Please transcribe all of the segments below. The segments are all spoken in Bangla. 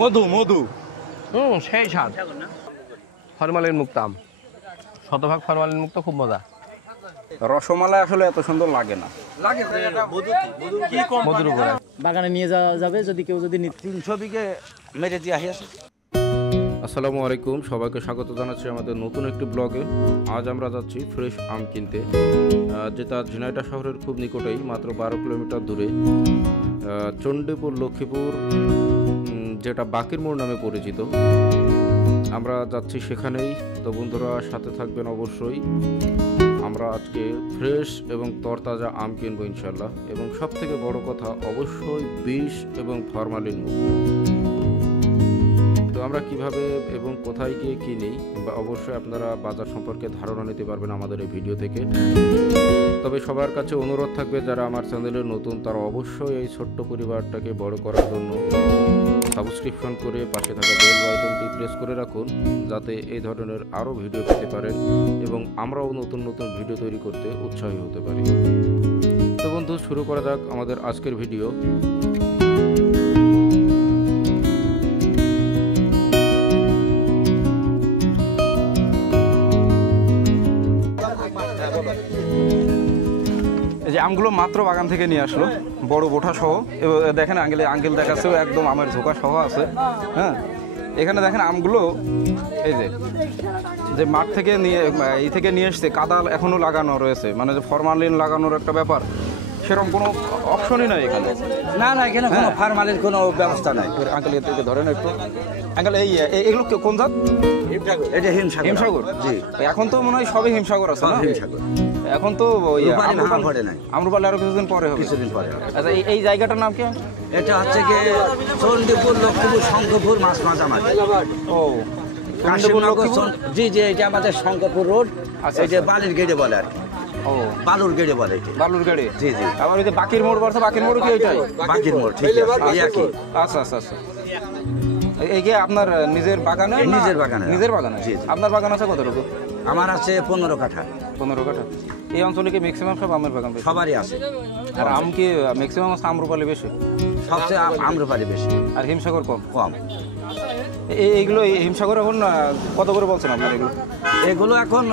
মধু মধু সেই স্বাদ। ফরমালিন মুক্ত আম, শতভাগ ফরমালিন মুক্ত, খুব মজা। রসমালাই আসলে এত সুন্দর লাগে না, মধুর উপরে। বাগানে নিয়ে যাওয়া যাবে যদি কেউ যদি 300 বিঘে মেরে দিয়ে আসে। আসসালামু আলাইকুম, সবাইকে স্বাগত জানাচ্ছি আমাদের নতুন একটি ব্লগে। আজ আমরা যাচ্ছি ফ্রেশ আম কিনতে, যেটা ঝিনাইদহ শহরের খুব নিকটেই, মাত্র 12 কিলোমিটার দূরে, চণ্ডীপুর লক্ষ্মীপুর, যেটা বাকির মোড় নামে পরিচিত। আমরা যাচ্ছি সেখানেই। তো বন্ধুরা সাথে থাকবেন অবশ্যই। আমরা আজকে ফ্রেশ এবং তরতাজা আম কিনবো ইনশাল্লাহ, এবং সব থেকে বড় কথা অবশ্যই বিষ এবং ফরমালিন মুক্ত। তো আমরা কিভাবে এবং কোথায় গিয়ে কিনি, বা অবশ্যই আপনারা বাজার সম্পর্কে ধারণা নিতে পারবেন আমাদের এই ভিডিও থেকে। তবে সবার কাছে অনুরোধ থাকবে, যারা আমার চ্যানেলে নতুন তারা অবশ্যই এই ছোট্ট পরিবারটাকে বড় করার জন্য সাবস্ক্রিপশন করে পাশে থাকা বেল বাটনটি প্রেস করে রাখুন, যাতে এই ধরনের আরও ভিডিও পেতে পারেন এবং আমরাও নতুন নতুন ভিডিও তৈরি করতে উৎসাহী হতে পারি। তো বন্ধু, শুরু করা যাক আমাদের আজকের ভিডিও। এই যে আমগুলো মাত্র বাগান থেকে নিয়ে আসলো, বড় বোঠা সহ। দেখেন আঙ্কেল দেখাচ্ছেও একদম আমের ঝোঁকা সহ আছে। হ্যাঁ, এখানে দেখেন আমগুলো এই যে মাঠ থেকে নিয়ে এসছে, কাদা এখনো লাগানো রয়েছে, মানে যে ফরমালিন লাগানোর একটা ব্যাপার, সেরকম কোনো অপশনই নাই এখানে। না এখানে কোনো ফরমালিন কোনো ব্যবস্থা নাই। আঙ্কেল এর থেকে ধরেন একটু। আঙ্কেল এগুলো কোন জাত? এটা হিমসাগর। জি, এখন তো মনে হয় সবই হিমসাগর আছে না? হিমসাগর এখন তো আম্রপালি আরো কিছুদিন পরে হবে। আচ্ছা, এই জায়গাটার নাম কি? এটা হচ্ছে কি চণ্ডীপুর লক্ষ্মীপুর শঙ্করপুর মাছ মাঝামাঝি। ও, জি এটা আমাদের শঙ্করপুর রোড। এটা বালির গেড়ে বলে আর কি। ও, বালুর গেড়ে বলে। বালুর গেড়ে। জি আবার ওই যে বাকির মোড় বলছে, বাকির মোড় কি ওইটাই? বাকির মোড়, ঠিক আছে। আচ্ছা। এই যে আপনার নিজের বাগানে? নিজের বাগানে। জি। আপনার বাগান আছে কতটুকু? আমার আছে 15 কাঠা। 15 কাঠা। এই অঞ্চলে কি ম্যাক্সিমাম সব আমের বাগান? সবারই আছে। আর আম কি ম্যাক্সিমাম আছে আম্রপালি বেশি? সবচেয়ে আম্রপালি বেশি, আর হিমসাগর কম। এইগুলো হিমসাগর এখন কত করে বলছেন আপনার? এগুলো এখন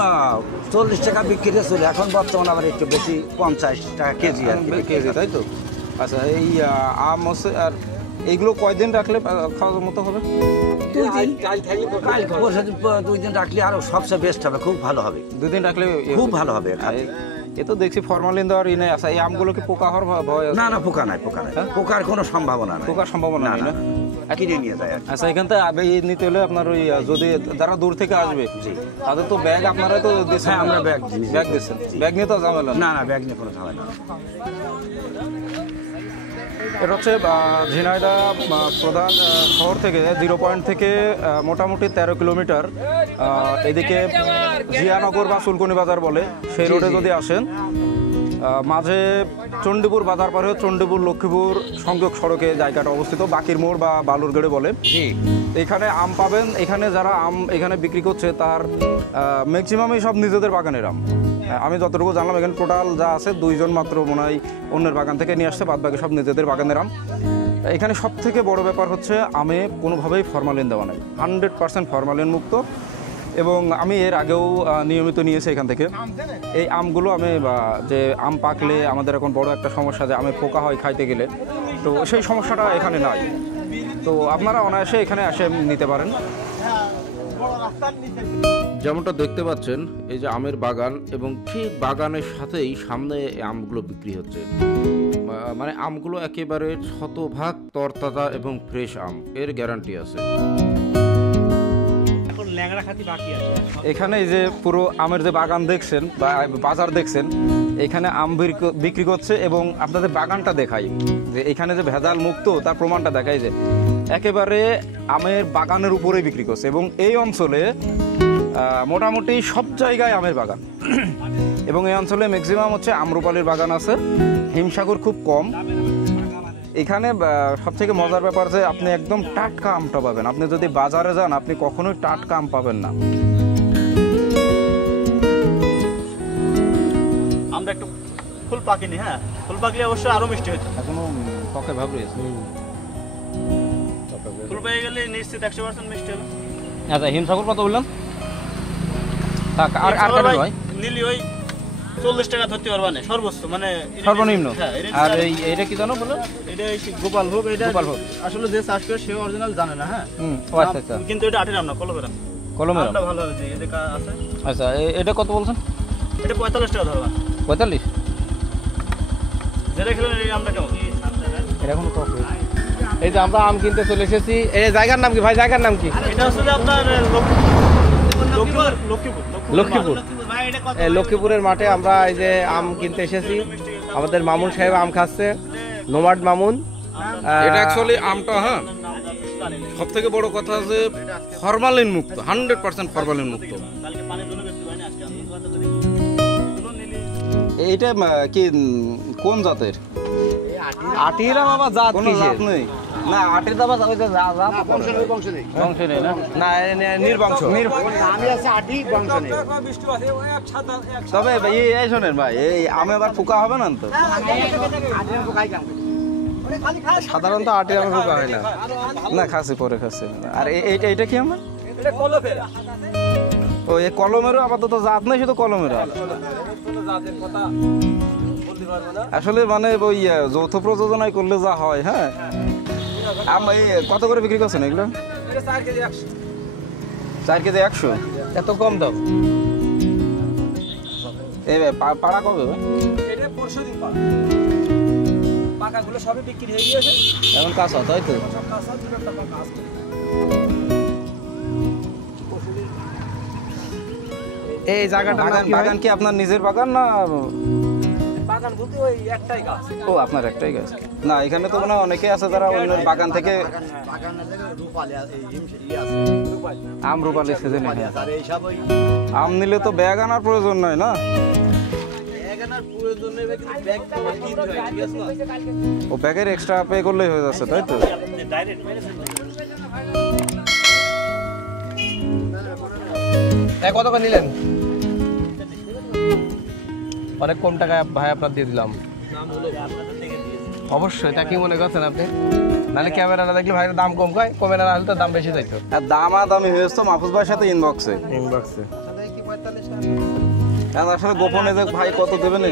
40 টাকা বিক্রি চলে, এখন বর্তমানে আবার একটু বেশি, 50 টাকা কেজি। তাই তো? আচ্ছা, এই আম হচ্ছে। আর এইগুলো কয়দিন রাখলে খাওয়ার মতো হবে? 2 দিন রাখলে আরো সবচেয়ে বেস্ট হবে, খুব ভালো হবে। 2 দিন রাখলে খুব ভালো হবে। এ তো দেখছি ফরমালিন দেওয়ার নাই। আচ্ছা, এই আমগুলো কি পোকা হওয়ার ভয় আছে? না, পোকা নাই। পোকার কোনো সম্ভাবনা নাই। পোকার সম্ভাবনা নাই না? কিনে নিয়ে যায়। আচ্ছা, এখান থেকে নিতে হলে আপনার ওই যদি যারা দূর থেকে আসবে, তাদের তো ব্যাগ আপনারা তো দিচ্ছেন? আমরা ব্যাগ দিচ্ছেন। ব্যাগ নিয়ে তো ঝামেলা না, ব্যাগ নিয়ে কোনো ঝামেলা না। এটা হচ্ছে ঝিনাইদহ প্রধান শহর থেকে 0 পয়েন্ট থেকে মোটামুটি 13 কিলোমিটার। এদিকে জিয়ানগর বা সুলকনি বাজার বলে, সেই রোডে যদি আসেন, মাঝে চণ্ডীপুর বাজার পারে চণ্ডীপুর লক্ষ্মীপুর সংযোগ সড়কে জায়গাটা অবস্থিত, বাকির মোড় বা বালুর গেড়ে বলে। এখানে আম পাবেন। এখানে যারা আম এখানে বিক্রি করছে তার ম্যাক্সিমামই সব নিজেদের বাগানের আম। আমি যতটুকু জানলাম, এখানে টোটাল যা আছে 2 জন মাত্র মনে হয় অন্যের বাগান থেকে নিয়ে আসছে, বাদ বাকি সব নিজেদের বাগানের আম। এখানে সব থেকে বড় ব্যাপার হচ্ছে আমে কোনোভাবেই ফরমালিন দেওয়া নাই, 100% ফরমালিন মুক্ত। এবং আমি এর আগেও নিয়মিত নিয়েছি এখান থেকে। এই আমগুলো আমি যে আম পাকলে আমাদের এখন বড় একটা সমস্যা, যে আমে পোকা হয় খাইতে গেলে, তো সেই সমস্যাটা এখানে নাই। তো আপনারা অনায়াসে এখানে এসে নিতে পারেন। যেমনটা দেখতে পাচ্ছেন, এই যে আমের বাগান, এবং ঠিক বাগানের সাথেই সামনে আমগুলো বিক্রি হচ্ছে। মানে আমগুলো একেবারে শতভাগ তরতাজা এবং ফ্রেশ আম, এর গ্যারান্টি আছে। এখানে এই যে পুরো আমের যে বাগান দেখছেন বা বাজার দেখছেন, এখানে আম বিক্রি করছে। এবং আপনাদের বাগানটা দেখাই, যে এখানে যে ভেজাল মুক্ত তার প্রমাণটা দেখাই, যে একেবারে আমের বাগানের উপরে বিক্রি করছে। এবং এই অঞ্চলে মোটামুটি সব জায়গায় আমের বাগান, এবং এই অঞ্চলে ম্যাক্সিমাম হচ্ছে আম্রপালির বাগান আছে, হিমসাগর খুব কম। এখানে সবথেকে মজার ব্যাপার যে আপনি একদম টাটকা আমটা পাবেন। আপনি যদি বাজারে যান, আপনি কখনোই টাটকা আম পাবেন না। আমরা একটু ফুল পাকিনি। হ্যাঁ, ফুল পাকলে অবশ্যই আরো মিষ্টি হতো। এখনো টকে ভাব রয়েছে। পেয়ে গেলে নিশ্চিত 100% মিষ্টি হবে। আচ্ছা হিমসাগর কত বললাম? থাক আর আর হিমসাগর কাটা ভাই ভাই নিলি ওই 40 টাকা ধরতে পারবা না সর্বোচ্চ, মানে সর্বনিম্ন। হ্যাঁ, আর এইটা কি জানো বলো? এটা গোপাল ভোগ। এটা গোপাল ভোগ। আসলে যে চাষ করে সে অরিজিনাল জানে না। হ্যাঁ, ও আচ্ছা আচ্ছা, কিন্তু এটা 8 না, কলমের আম। কলমের আম। আমটা ভালো আছে, এদিকে আছে। আচ্ছা এটা কত বলছেন? এটা 45 টাকা ধরবা। 45? যেটা খেলেন এই আমটা কেমন? এটা এখন কত? এই যে আমরা আম কিনতে চলে এসেছি। এই জায়গার নাম কি ভাই? জায়গার নাম কি? এটা আসলে আপনার লক্ষ্মীপুর। এই লক্ষ্মীপুরের মাঠে আমরা এই যে আম কিনতে এসেছি। আমাদের মামুন সাহেব আম খাচ্ছে, নোমাড মামুন। এটা অ্যাকচুয়ালি আমটা, হ্যাঁ, সব থেকে বড় কথা যে ফরমালিন মুক্ত, 100% ফরমালিন মুক্ত। এইটা কি কোন জাতের? আটিরা বাবা জাত কোনো জাত নেই না, আটের দাবা ওই যে জাত বংশ নেই না? না, নির্বংশ। তবে এই শোনেন ভাই, এই আমে আবার ফুকা হবে না তো? সাধারণত আটিরা পোকা হয় না। না খাসি পরে খাসি। আর এইটা এইটা কি আমার? ও এই কলমেরও আপাতত জাত নেই, শুধু কলমের আম। আসলে মানে ওই যৌথ প্রযোজনায় করলে যা হয়। হ্যাঁ, এই কত করে বিক্রি করছেন এগুলো? 4 কেজি 100। এত কম দাম? এই পাড়া কবে? এখন কাঁচা, তাই তো? এই জায়গাটা বাগান কি আপনার নিজের বাগান না? বাগান বলতে ওই একটাই গাছ। ও আপনার একটাই গাছ? না এখানে তো মানে অনেকে আছে যারা অন্যের বাগান থেকে আম রূপালি সিজনে। আম নিলে তো ব্যাগ আনার প্রয়োজন নাই না? ও ব্যাগের এক্সট্রা পে করলেই হয়ে যাচ্ছে, তাই তো? কত করে নিলেন? অনেক কম টাকায় ভাই আপনার দিয়ে দিলাম। অবশ্যই, তা কি মনে করছেন আপনি? নাহলে ক্যামেরা না দেখলে ভাইয়ের দাম কম কয়, কমে না হলে তো দাম বেশি যাইতো। আর দামি হয়েছে মাহফুজ ভাইয়ের সাথে ইনবক্সে। আসলে গোপনে যে ভাই কত দেবেন?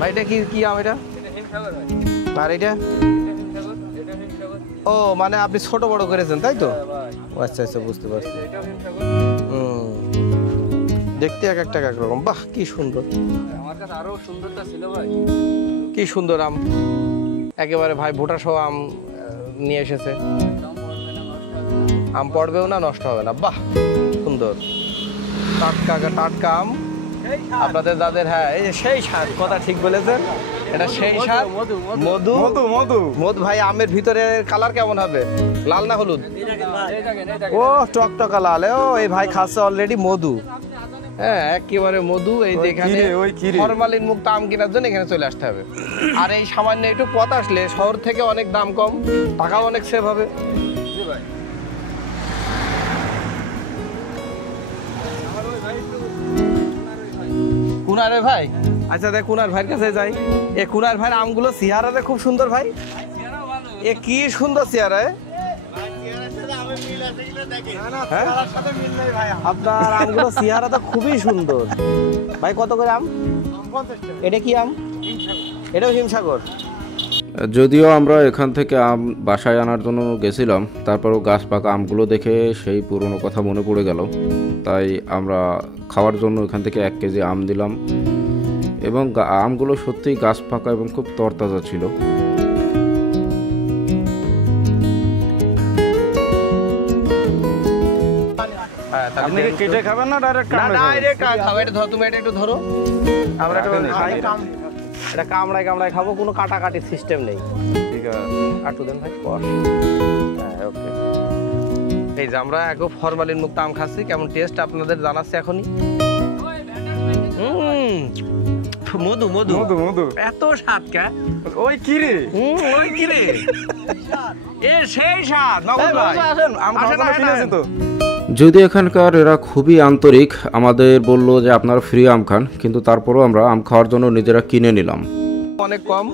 ভাই এটা কি আম? এটা আর এটা? ও মানে আপনি ছোট বড় করেছেন তাই তো? আচ্ছা আচ্ছা, বুঝতে পারছি। দেখতে এক একটা একরকম। বাহ, কি সুন্দর! আমার কাছে আরো সুন্দরতা ছিল ভাই। কি সুন্দর আম, একেবারে ভাই ভোটা সহ আম নিয়ে এসেছে। আম পড়বেও না, নষ্ট হবে না। বাহ, সুন্দর টাটকা টাটকা আম। আপনাদের যাদের, হ্যাঁ, এই যে সেই স্বাদ, কথা ঠিক বলেছেন, এটা সেই স্বাদ। মধু মধু মধু মধু ভাই, আমের ভিতরে কালার কেমন হবে? লাল না হলুদ? ও টকটকা লাল। ও এই ভাই খাচ্ছে অলরেডি মধু। হ্যাঁ, একেবারে মধু। এই যেখানে ফরমালিন মুক্ত আম কেনার জন্য এখানে চলে আসতে হবে। আর এই সামান্য একটু পথ আসলে শহর থেকে অনেক দাম কম, টাকাও অনেক সেভ হবে। কুনার ভাই, আচ্ছা দেখ কুনার ভাইয়ের কাছে যাই। এ কুনার ভাইয়ের আমগুলো চেহারাতে খুব সুন্দর ভাই। এ কি সুন্দর চেহারা! আপনার আমগুলো চেহারাটা খুবই সুন্দর ভাই। কত করে আম? এটা কি আম? এটাও হিমসাগর। যদিও আমরা এখান থেকে আম বাসায় আনার জন্য গেছিলাম, তারপরও গাছ পাকা আমগুলো দেখে সেই পুরনো কথা মনে পড়ে গেল। তাই আমরা খাওয়ার জন্য এখান থেকে 1 কেজি আম দিলাম, এবং আমগুলো সত্যিই গাছ পাকা এবং খুব তরতাজা ছিল। আপনি কি কেটে খাবেন না ডাইরেক্ট? না ডাইরেক্ট খাবো। এটা ধরো, তুমি এটা একটু ধরো, আমরা একটু খাই। এটা কামড়ায় কামড়ায় খাবো, কোনো কাটাকাটি সিস্টেম নেই। ঠিক আছে, আটু দেন ভাই। হ্যাঁ, ওকে। এই যে আমরা একটু ফরমালিন মুক্ত আম খাচ্ছি, কেমন টেস্ট আপনাদের জানাচ্ছি এখনই। মধু মধু মধু মধু। এত স্বাদ কা? ওই কি রে? ওই কি রে? এ সেই স্বাদ নগদ ভাই। আসেন আম খাওয়ার জন্য কিনেছি তো। যদি এখানকার এরা খুবই আন্তরিক, আমাদের বললো যে আপনারা ফ্রি আম খান, কিন্তু তারপরেও আমরা আম খাওয়ার জন্য নিজেরা কিনে নিলাম। অনেক কম।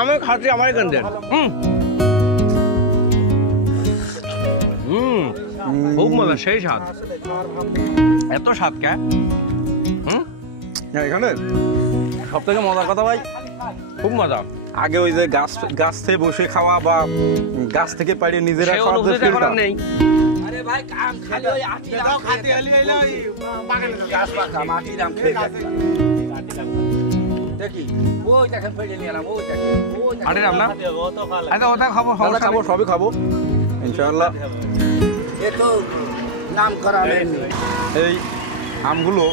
আমি খাচ্ছি আমার এখান থেকে। খুব মজা, সেই স্বাদ। এত স্বাদ কে? এখানে সব থেকে মজার কথা ভাই, খুব মজা। আগে ওই যে গাছ থেকে বসে খাওয়া বা গাছ থেকে পাড়িয়ে নিজেরা সেই খাওয়ার যে অনুভূতিটা এখন ফিলটা, আর নেই। আরে ভাই আম খালি ওই আটির আম গাছ পাকা মাটির আম খেয়ে গেছে। দেখি ওই দেখেন ফেলে নিয়ে এলাম, ওই দেখেন আরে রাম না, আচ্ছা ওটা খাবো, আমরা খাবো, সবই খাবো ইনশাআল্লাহ। এ তো নাম করা নেই। এই আমগুলো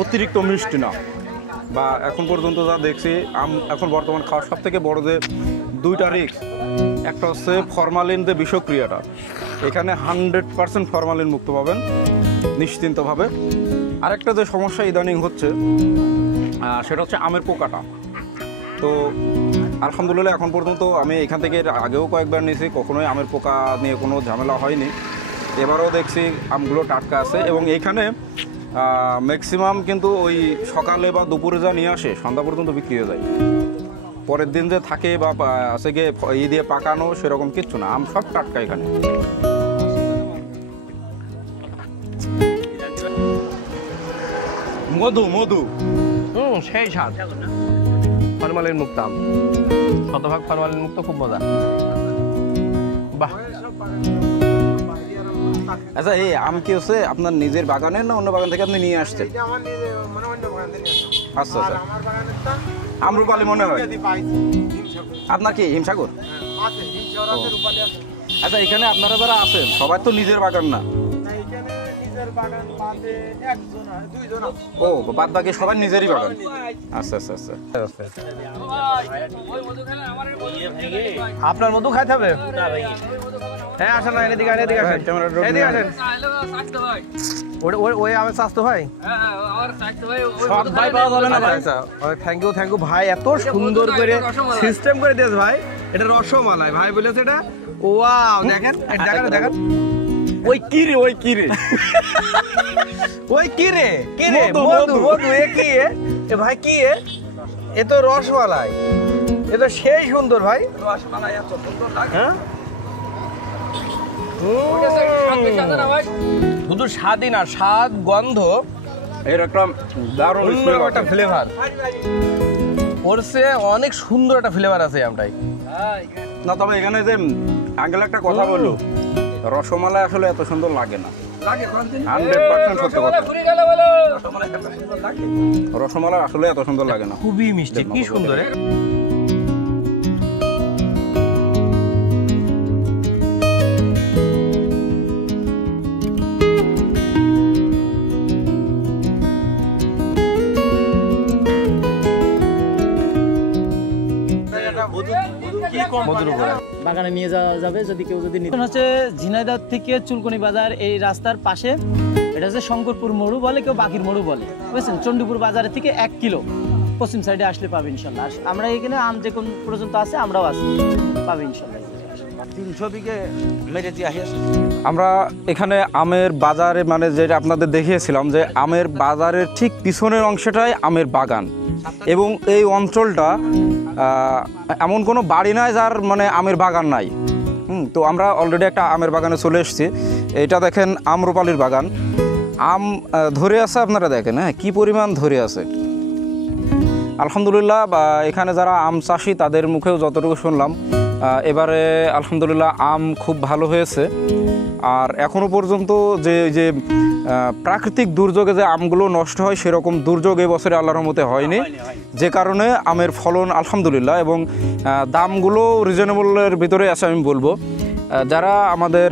অতিরিক্ত মিষ্টি না, বা এখন পর্যন্ত যা দেখছি আম এখন বর্তমান খাওয়ার সব থেকে বড় যে দুইটা রিস্ক, একটা হচ্ছে ফরমালিন যে বিষক্রিয়াটা, এখানে 100% ফরমালিন মুক্ত পাবেন নিশ্চিন্তভাবে। আরেকটা যে সমস্যা ইদানিং হচ্ছে সেটা হচ্ছে আমের পোকাটা। তো আলহামদুলিল্লাহ এখন পর্যন্ত আমি এখান থেকে আগেও কয়েকবার নিয়েছি, কখনোই আমের পোকা নিয়ে কোনো ঝামেলা হয়নি। এবারও দেখছি আমগুলো টাটকা আছে, এবং এইখানে ম্যাক্সিমাম কিন্তু ওই সকালে বা দুপুরে যা নিয়ে আসে সন্ধ্যা পর্যন্ত বিক্রি হয়ে যায়। পরের দিন যে থাকে বা আছে গিয়ে ই দিয়ে পাকানো সেরকম কিচ্ছু না, আম সব টাটকা এখানে। মধু মধু সেই স্বাদ। ফরমালিন মুক্ত আম, শতভাগ ফরমালিন মুক্ত, খুব মজা। বাহ। আচ্ছা, এই আম কি হচ্ছে আপনার নিজের বাগানের না অন্য বাগান থেকে আপনি নিয়ে আসছেন? আচ্ছা আচ্ছা, আম্রপালি মনে হয় আপনার কি হিমসাগর? আচ্ছা, এখানে আপনারা যারা আছেন সবাই তো নিজের বাগান না? ও, বাদ বাকি সবাই নিজেরই বাগান। আচ্ছা আচ্ছা আচ্ছা। আপনার মধু খাইতে হবে? হ্যাঁ আসেন না, এদিকে আসেন, এদিকে আসেন, এদিকে আসেন। ওই আমার স্বাস্থ্য ভাই, সব ভাই পাওয়া যাবে না ভাই। আচ্ছা, থ্যাংক ইউ ভাই, এত সুন্দর করে সিস্টেম করে দিয়েছে ভাই। এটা রসমালাই ভাই বলেছে এটা। ওয়াও, দেখেন দেখেন দেখেন। ওই কি রে, ওই কি রে, ওই কি রে, কি রে? মধু, মধু, মধু। মধু। এ কি এ ভাই, কি এ তো রসমালাই, এ তো সেই সুন্দর ভাই। রসমালাই এত সুন্দর লাগে। হ্যাঁ, শুধু স্বাদই না, স্বাদ, গন্ধ, এর একটা দারুণ অন্যরকম smell একটা আছে। ফ্লেভার। ওর সে অনেক সুন্দর একটা ফ্লেভার আছে আমটাই। না, তবে এখানে যে আঙ্কেল একটা কথা বললো, রসমালাই আসলে এত সুন্দর লাগে না। 100% সত্য কথা, রসমালাই আসলে এত সুন্দর লাগে না। খুবই মিষ্টি, কি সুন্দর। মধুর উপরে বাগানে নিয়ে যাওয়া যাবে যদি কেউ যদি নিতে হচ্ছে। ঝিনাইদহ থেকে চুলকনি বাজার এই রাস্তার পাশে, এটা হচ্ছে শঙ্করপুর মোড়ু বলে, কেউ বাকির মোড়ু বলে, বুঝছেন? চণ্ডীপুর বাজারের থেকে 1 কিলো পশ্চিম সাইডে আসলে পাবে ইনশাল্লাহ। আমরা এখানে আম যে কোন পর্যন্ত আছে আমরাও আছি, পাবে ইনশাল্লাহ। 300 বিঘে মেরে দিয়ে আসে। আমরা এখানে আমের বাজারে, মানে যেটা আপনাদের দেখিয়েছিলাম যে আমের বাজারের ঠিক পিছনের অংশটাই আমের বাগান, এবং এই অঞ্চলটা এমন কোনো বাড়ি নাই যার মানে আমের বাগান নাই। তো আমরা অলরেডি একটা আমের বাগানে চলে এসেছি। এটা দেখেন আম্রপালির বাগান, আম ধরে আছে, আপনারা দেখেন হ্যাঁ কী পরিমাণ ধরে আছে। আলহামদুলিল্লাহ, এখানে যারা আম চাষি তাদের মুখেও যতটুকু শুনলাম, এবারে আলহামদুলিল্লাহ আম খুব ভালো হয়েছে। আর এখনও পর্যন্ত যে প্রাকৃতিক দুর্যোগে যে আমগুলো নষ্ট হয় সেরকম দুর্যোগ এবছরে আল্লাহর রহমতে হয়নি, যে কারণে আমের ফলন আলহামদুলিল্লাহ, এবং দামগুলো রিজনেবলের ভিতরে আছে আমি বলবো। যারা আমাদের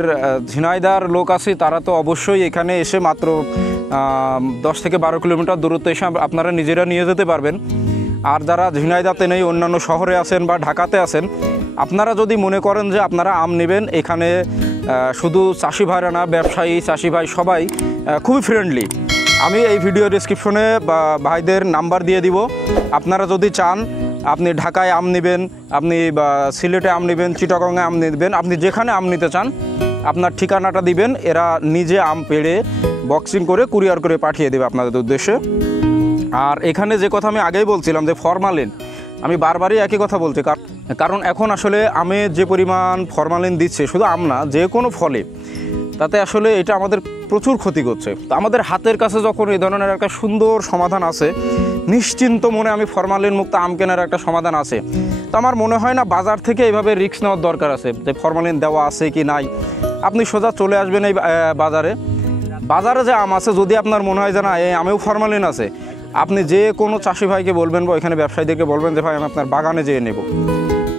ঝিনাইদার লোক আছে তারা তো অবশ্যই এখানে এসে মাত্র 10 থেকে 12 কিলোমিটার দূরত্ব এসে আপনারা নিজেরা নিয়ে যেতে পারবেন। আর যারা ঝিনাইদাতে নেই, অন্যান্য শহরে আছেন বা ঢাকাতে আছেন, আপনারা যদি মনে করেন যে আপনারা আম নেবেন, এখানে শুধু চাষি ভাইরা না, ব্যবসায়ী চাষি ভাই সবাই খুবই ফ্রেন্ডলি। আমি এই ভিডিও ডেসক্রিপশনে ভাইদের নাম্বার দিয়ে দিব, আপনারা যদি চান আপনি ঢাকায় আম নেবেন, আপনি সিলেটে আম নেবেন, চিটাগংয়ে আম নেবেন, আপনি যেখানে আম নিতে চান আপনার ঠিকানাটা দিবেন, এরা নিজে আম পেড়ে বক্সিং করে কুরিয়ার করে পাঠিয়ে দেবে আপনাদের উদ্দেশ্যে। আর এখানে যে কথা আমি আগেই বলছিলাম যে ফরমালিন, আমি বারবারই একই কথা বলছি, কারণ এখন আসলে আমে যে পরিমাণ ফরমালিন দিচ্ছে, শুধু আম না যে কোনো ফলে, তাতে আসলে এটা আমাদের প্রচুর ক্ষতি করছে। তো আমাদের হাতের কাছে যখন এই ধরনের একটা সুন্দর সমাধান আছে, নিশ্চিন্ত মনে আমি ফরমালিন মুক্ত আম কেনার একটা সমাধান আছে, তো আমার মনে হয় না বাজার থেকে এইভাবে রিস্ক নেওয়ার দরকার আছে যে ফরমালিন দেওয়া আছে কি নাই। আপনি সোজা চলে আসবেন এই বাজারে যে আম আছে, যদি আপনার মনে হয় যে না এই আমেও ফরমালিন আছে, আপনি যে কোনো চাষি ভাইকে বলবেন বা এখানে ব্যবসায়ীদেরকে বলবেন যে ভাই আমি আপনার বাগানে যেয়ে নেব,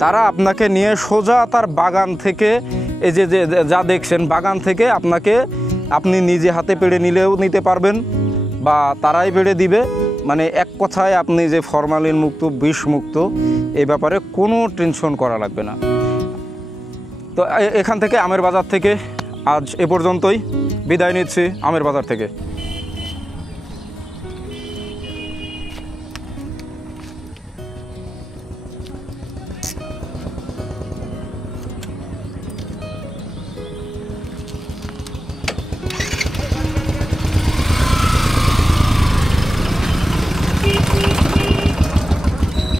তারা আপনাকে নিয়ে সোজা তার বাগান থেকে এই যে যা দেখছেন বাগান থেকে আপনি নিজে হাতে পেড়ে নিলেও নিতে পারবেন বা তারাই পেড়ে দিবে। মানে এক কথায় আপনি যে ফরমালিন মুক্ত, বিষ মুক্ত, এই ব্যাপারে কোনো টেনশন করা লাগবে না। তো এখান থেকে আমের বাজার থেকে আজ এ পর্যন্তই, বিদায় নিচ্ছি আমের বাজার থেকে।